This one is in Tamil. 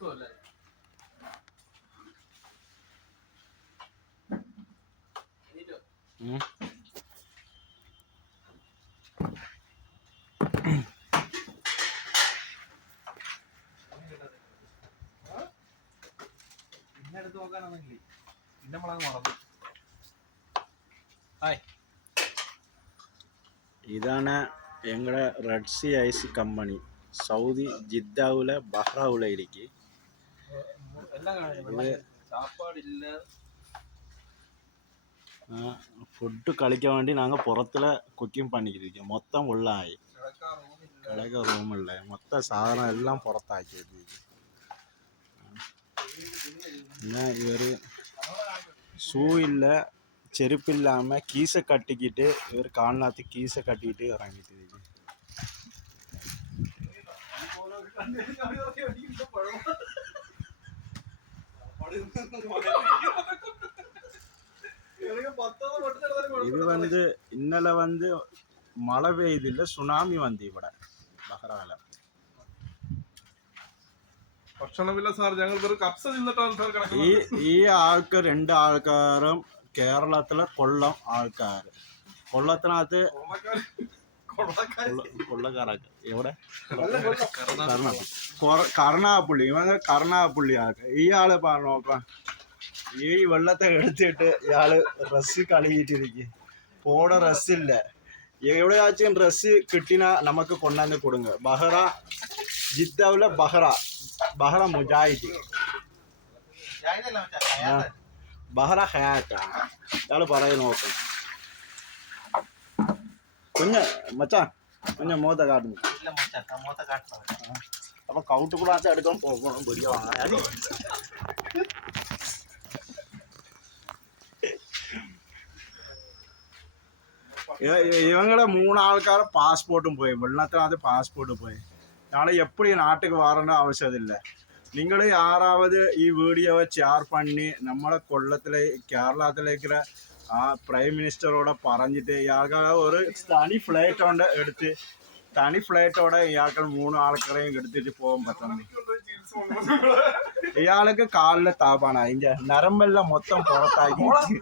ഇഷ്ടമല്ല ഇതാണ് ഞങ്ങളുടെ red sea ice company Saudi ജിദ്ദാവിലെ ബഹ്റാവുലയിലേക്ക് കാണാം சாப்பாடில்ல ஃபுட்டு கழிக்க வேண்டி நாங்கள் புறத்தில் குக்கிங் பண்ணிக்கிட்டு இருக்கோம் மொத்தம் உள்ளாகி കിടക്കാൻ റൂമില്ല கிடக்க ரூம் இல்லை மொத்த சாதனம் எல்லாம் புறத்தாக்கி வச்சிருக்கு என்ன இவர் ஷூ இல்லை செருப்பு இல்லாமல் கீசை கட்டிக்கிட்டு இவர் கால்நாத்து கீசை கட்டிக்கிட்டு இறங்கிட்டு இருக்கு இது வந்து இன்னல வந்து மழை பெய்யுது இல்லை சுனாமி வந்து ഇവിടെ ബഹ്റാല ഭക്ഷണമില്ല സാർ ഞങ്ങൾ വെറും കപ്സ തിന്നിട്ടാണ് സാർ ഈ കിടക്കുന്നത് ഈ ആൾക്ക് രണ്ട് ആൾക്കാരും കേരളത്തിലെ കൊല്ലം ആൾക്കാർ കൊല്ലത്തിനകത്ത് കൊള്ളക്കാര് കൊള്ളക്കാര് കൊള്ള- കൊള്ളക്കാരൊക്കെ എവിടെ അല്ല, കൊല്ലം. കർണാടക കൊറ- കർണാപ്പുള്ളി ഇവൻ കർണാപ്പുള്ളി ആക്കുക ഇയാള് നോക്കാം ഈ വെള്ളത്തെ എടുത്തിട്ട് ഇയാള് ഡ്രസ്സ് കളിയിട്ടിരിക്കും പോടെ ഡ്രസ്സില്ല എവിടെയാച്ചും ഡ്രസ്സ് കിട്ടിനാ നമുക്ക് കൊണ്ടുവന്ന് കൊടുങ്ങ ബഹ്റ ജിദ്ദാവിലെ ബഹ്റ ബഹ്റ മുജാഹിദ് ബഹ്റ ഹയാറ്റാണ് ഇയാള് പറയ നോക്കും കുഞ്ഞ് മച്ചാ കുഞ്ഞ് മൂത്ത കാട്ടുന്നു അപ്പൊ കൗട്ട് ക്ലാസ് എടുക്കാൻ പോകണം പിടി വാങ്ങാൻ ഇവങ്ങളുടെ മൂന്നാൾക്കാരെ പാസ്പോർട്ടും പോയി വെള്ളത്തിനകത്ത് പാസ്പോർട്ട് പോയി നാളെ എപ്പോഴും നാട്ടിൽ വരേണ്ട ആവശ്യമില്ല നിങ്ങൾ ആറാവത് ഈ വീഡിയോവെ ഷെയർ പണി നമ്മളെ കൊല്ലത്തിലെ കേരളത്തിലേക്കുള്ള ആ പ്രൈം മിനിസ്റ്ററോട് പറഞ്ഞിട്ട് ഇയാൾക്ക് ഒരു തനി ഫ്ലൈറ്റ് കൊണ്ട് എടുത്ത് തനി ഫ്ലൈറ്റോടെ ഇയാൾക്ക് മൂന്ന് ആൾക്കാരെയും എടുത്തിട്ട് പോകാൻ പറ്റണം ഇയാൾക്ക് കാലിലെ താപാണ് അതിന്റെ നരമ്പെല്ലാം മൊത്തം പുറത്താക്കി